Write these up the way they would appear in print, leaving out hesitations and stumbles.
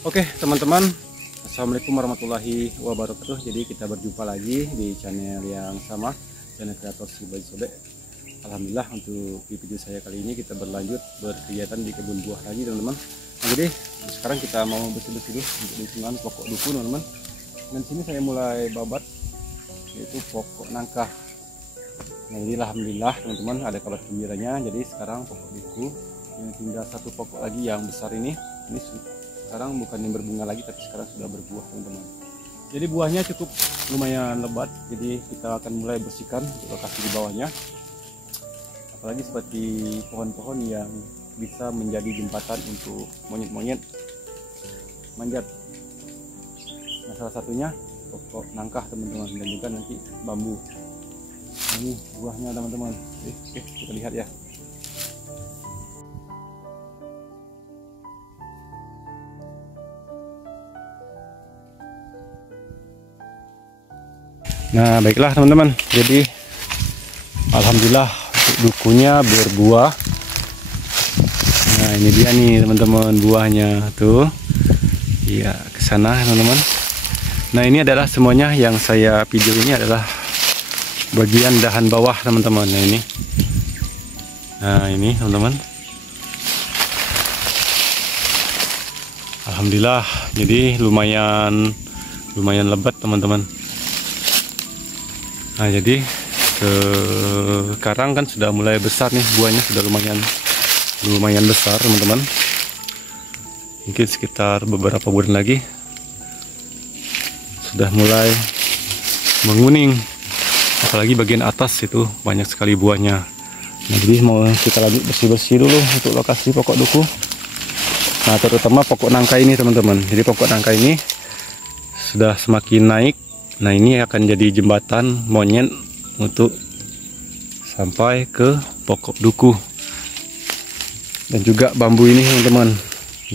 Oke teman-teman, assalamualaikum warahmatullahi wabarakatuh. Jadi kita berjumpa lagi di channel yang sama, channel kreator Si Bayi Sobek. Alhamdulillah untuk di video saya kali ini kita berlanjut berkegiatan di kebun buah lagi teman-teman. Nah, jadi sekarang kita mau bersih-bersih dulu untuk lingkungan pokok duku teman-teman. Dan sini saya mulai babat yaitu pokok nangka. Nah jadi alhamdulillah teman-teman ada kabar gembiranya. Jadi sekarang pokok duku yang tinggal satu pokok lagi yang besar ini sekarang bukan yang berbunga lagi, tapi sekarang sudah berbuah teman-teman. Jadi buahnya cukup lumayan lebat, jadi kita akan mulai bersihkan untuk lokasi di bawahnya. Apalagi seperti pohon-pohon yang bisa menjadi jembatan untuk monyet-monyet manjat. Nah salah satunya pokok nangka teman-teman, dan juga nanti bambu. Nah, ini buahnya teman-teman. Oke, kita lihat ya. Nah baiklah teman-teman, jadi alhamdulillah dukunya berbuah. Nah ini dia nih teman-teman buahnya tuh, ya ke sana teman-teman. Nah ini adalah semuanya yang saya video ini adalah bagian dahan bawah teman-teman. Nah ini teman-teman, alhamdulillah jadi lumayan lebat teman-teman. Nah jadi sekarang kan sudah mulai besar nih buahnya, sudah lumayan besar teman-teman. Mungkin sekitar beberapa bulan lagi sudah mulai menguning, apalagi bagian atas itu banyak sekali buahnya. Nah jadi mau kita lanjut bersih-bersih dulu untuk lokasi pokok duku. Nah terutama pokok nangka ini teman-teman. Jadi pokok nangka ini sudah semakin naik. Nah ini akan jadi jembatan monyet untuk sampai ke pokok duku. Dan juga bambu ini teman-teman,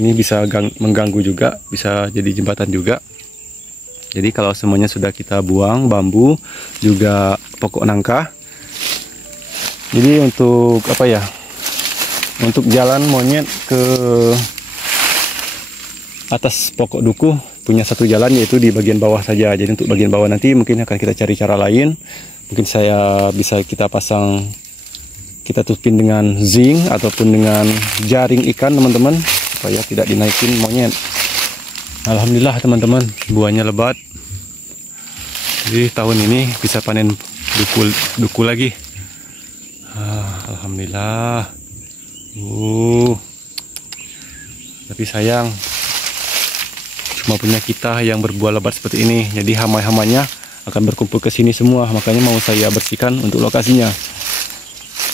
ini bisa mengganggu juga, bisa jadi jembatan juga. Jadi kalau semuanya sudah kita buang, bambu juga pokok nangka, jadi untuk apa ya, untuk jalan monyet ke atas pokok duku punya satu jalan, yaitu di bagian bawah saja. Jadi untuk bagian bawah nanti mungkin akan kita cari cara lain. Mungkin kita pasang, kita tutupin dengan zinc ataupun dengan jaring ikan teman-teman, supaya tidak dinaikin monyet. Alhamdulillah teman-teman, buahnya lebat. Jadi tahun ini bisa panen duku lagi. Alhamdulillah. Tapi sayang, cuma punya kita yang berbuah lebat seperti ini. Jadi hama-hamanya akan berkumpul ke sini semua. Makanya mau saya bersihkan untuk lokasinya.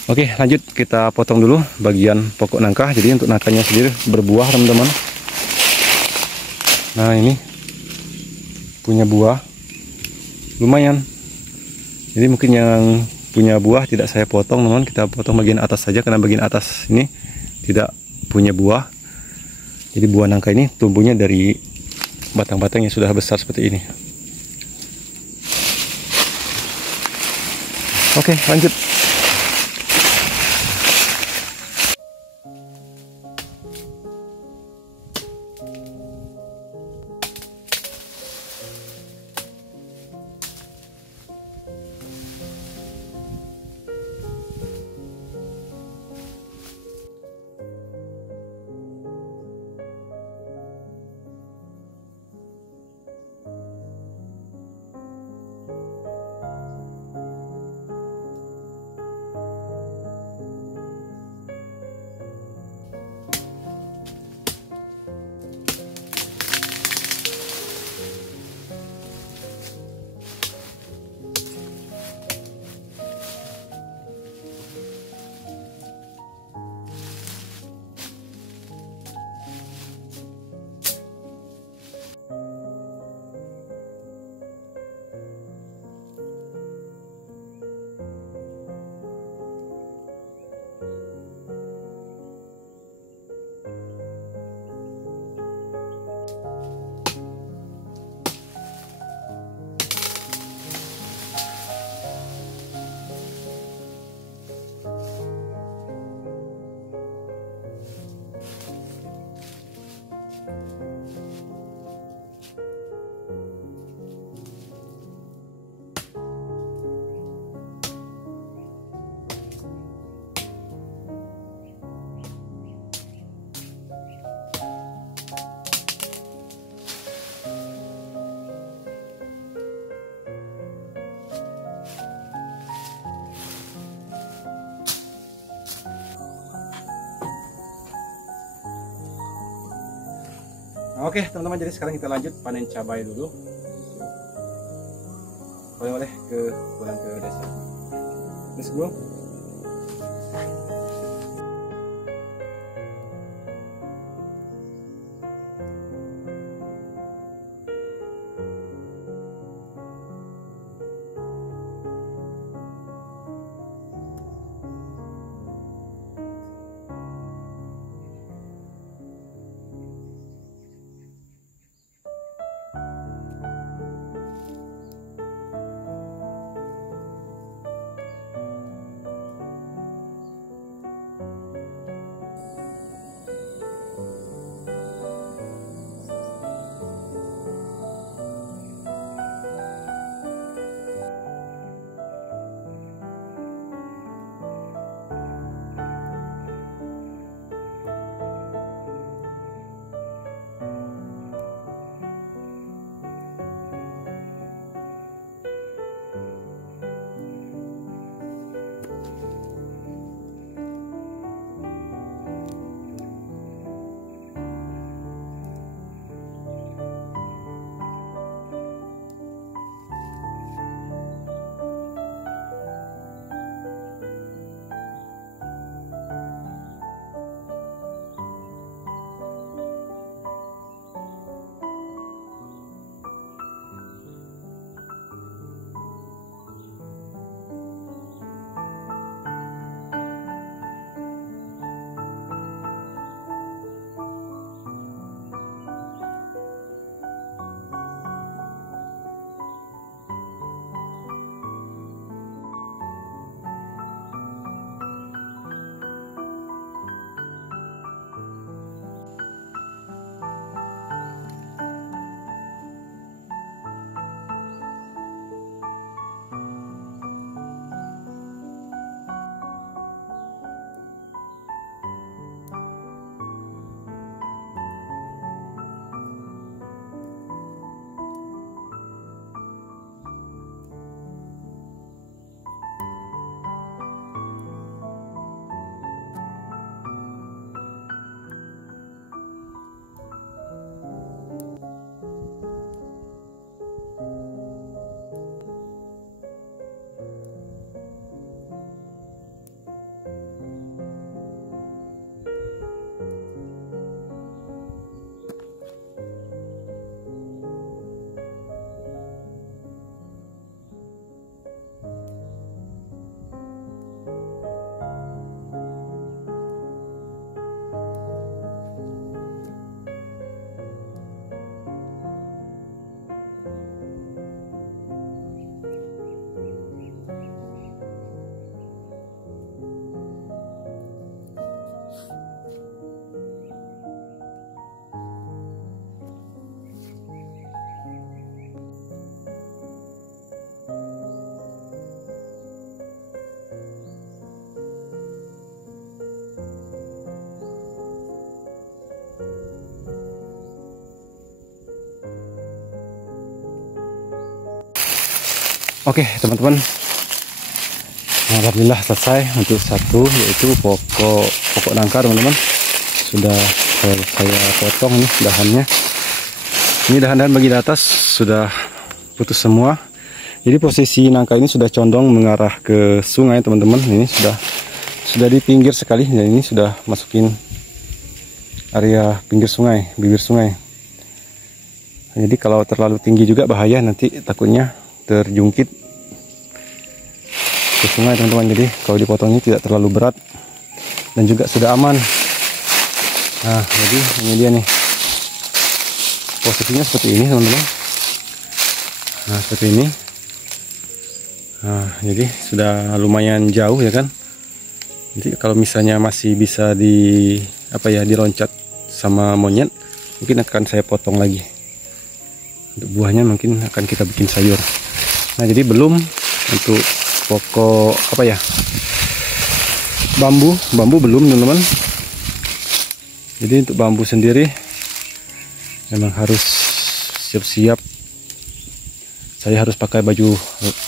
Oke, lanjut kita potong dulu bagian pokok nangka. Jadi untuk nangkanya sendiri berbuah, teman-teman. Nah, ini punya buah lumayan. Jadi mungkin yang punya buah tidak saya potong, teman. Kita potong bagian atas saja karena bagian atas ini tidak punya buah. Jadi buah nangka ini tumbuhnya dari batang-batang yang sudah besar seperti ini. Oke, lanjut. Oke teman-teman, jadi sekarang kita lanjut panen cabai dulu. Oleh-oleh pulang ke desa. Let's go. Oke teman-teman, alhamdulillah selesai untuk satu, yaitu pokok nangka teman-teman. Sudah saya potong nih dahannya. Ini dahan-dahan bagian atas sudah putus semua. Jadi posisi nangka ini sudah condong mengarah ke sungai teman-teman. Ini sudah di pinggir sekali, dan ini sudah masukin area pinggir sungai, bibir sungai. Jadi kalau terlalu tinggi juga bahaya, nanti takutnya terjungkit ke sungai teman-teman. Jadi kalau dipotongnya tidak terlalu berat dan juga sudah aman. Nah, jadi ini dia nih, posisinya seperti ini teman-teman. Nah, seperti ini. Nah, jadi sudah lumayan jauh ya kan. Jadi kalau misalnya masih bisa diloncat sama monyet, mungkin akan saya potong lagi. Untuk buahnya mungkin akan kita bikin sayur. Nah, jadi belum untuk pokok bambu belum teman-teman. Jadi untuk bambu sendiri memang harus siap-siap. Saya harus pakai baju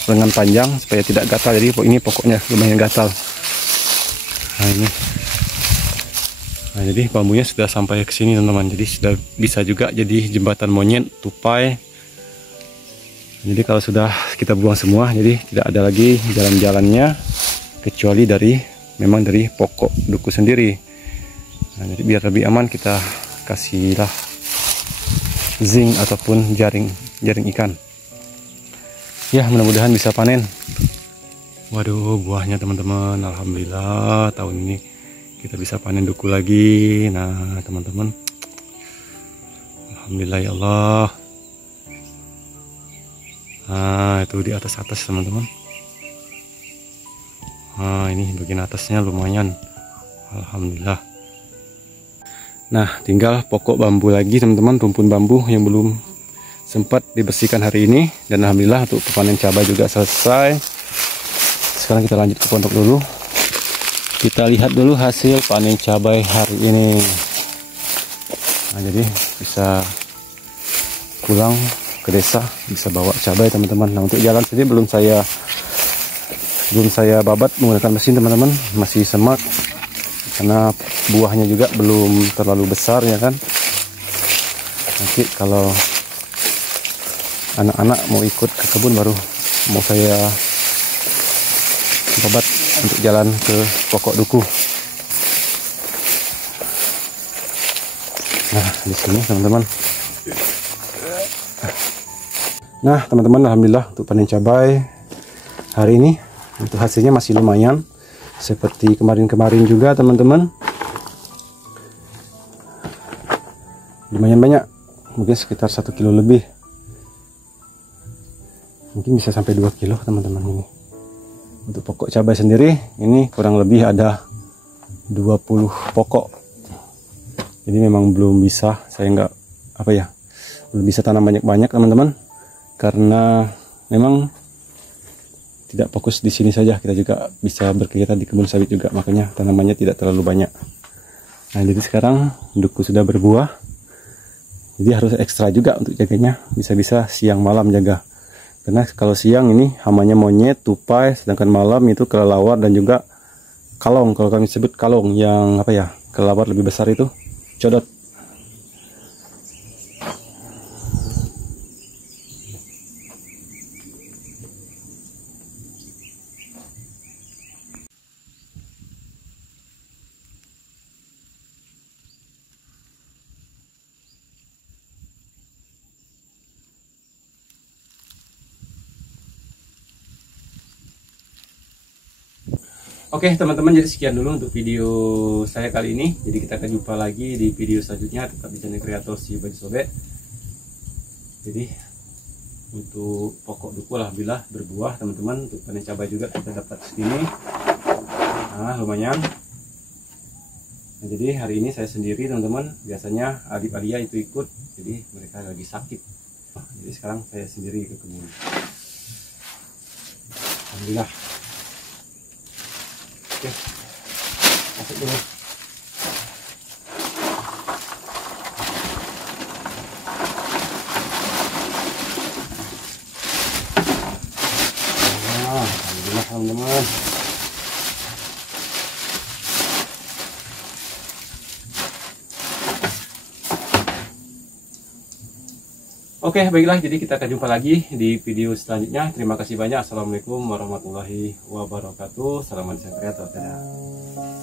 lengan panjang supaya tidak gatal. Jadi ini pokoknya lumayan gatal. Nah ini. Nah, jadi bambunya sudah sampai ke sini teman-teman. Jadi sudah bisa juga jadi jembatan monyet, tupai. Jadi kalau sudah kita buang semua, jadi tidak ada lagi jalan-jalannya kecuali memang dari pokok duku sendiri. Nah, jadi biar lebih aman kita kasihlah zinc ataupun jaring ikan. Ya, mudah-mudahan bisa panen. Waduh, buahnya teman-teman, alhamdulillah tahun ini kita bisa panen duku lagi. Nah teman-teman, alhamdulillah ya Allah. Nah itu di atas teman-teman. Nah ini bagian atasnya lumayan, alhamdulillah. Nah tinggal pokok bambu lagi teman-teman, rumpun bambu yang belum sempat dibersihkan hari ini. Dan alhamdulillah untuk panen cabai juga selesai. Sekarang kita lanjut ke pondok dulu. Kita lihat dulu hasil panen cabai hari ini. Nah, jadi bisa pulang ke desa, bisa bawa cabai teman-teman. Nah, untuk jalan sini belum saya babat menggunakan mesin teman-teman, masih semak karena buahnya juga belum terlalu besar ya kan. Nanti kalau anak-anak mau ikut ke kebun baru mau saya babat untuk jalan ke pokok duku. Nah di sini teman-teman. Nah teman-teman, alhamdulillah untuk panen cabai hari ini untuk hasilnya masih lumayan seperti kemarin-kemarin juga teman-teman. Lumayan banyak, mungkin sekitar 1 kilo lebih. Mungkin bisa sampai 2 kilo teman-teman ini. Untuk pokok cabai sendiri ini kurang lebih ada 20 pokok. Jadi memang belum bisa, saya belum bisa tanam banyak-banyak teman-teman, karena memang tidak fokus di sini saja, kita juga bisa berkegiatan di kebun sawit juga, makanya tanamannya tidak terlalu banyak. Nah jadi sekarang duku sudah berbuah, jadi harus ekstra juga untuk jaganya, bisa-bisa siang malam jaga. Karena kalau siang ini hamanya monyet, tupai, sedangkan malam itu kelelawar dan juga kalong. Kalau kami sebut kalong yang kelelawar lebih besar itu codot. Oke teman-teman, jadi sekian dulu untuk video saya kali ini. Jadi kita akan jumpa lagi di video selanjutnya, tetap di channel kreator si Baju Sobek. Jadi untuk pokok duku alhamdulillah berbuah teman-teman. Untuk panen cabai juga kita dapat segini. Nah lumayan. Nah, jadi hari ini saya sendiri teman-teman. Biasanya adik Alia itu ikut, jadi mereka lagi sakit. Nah, jadi sekarang saya sendiri ke kebun. Alhamdulillah. Oke, masuk dulu. teman-teman. Oke, baiklah, jadi kita akan jumpa lagi di video selanjutnya. Terima kasih banyak. Assalamualaikum warahmatullahi wabarakatuh. Salam kreator. Dadah.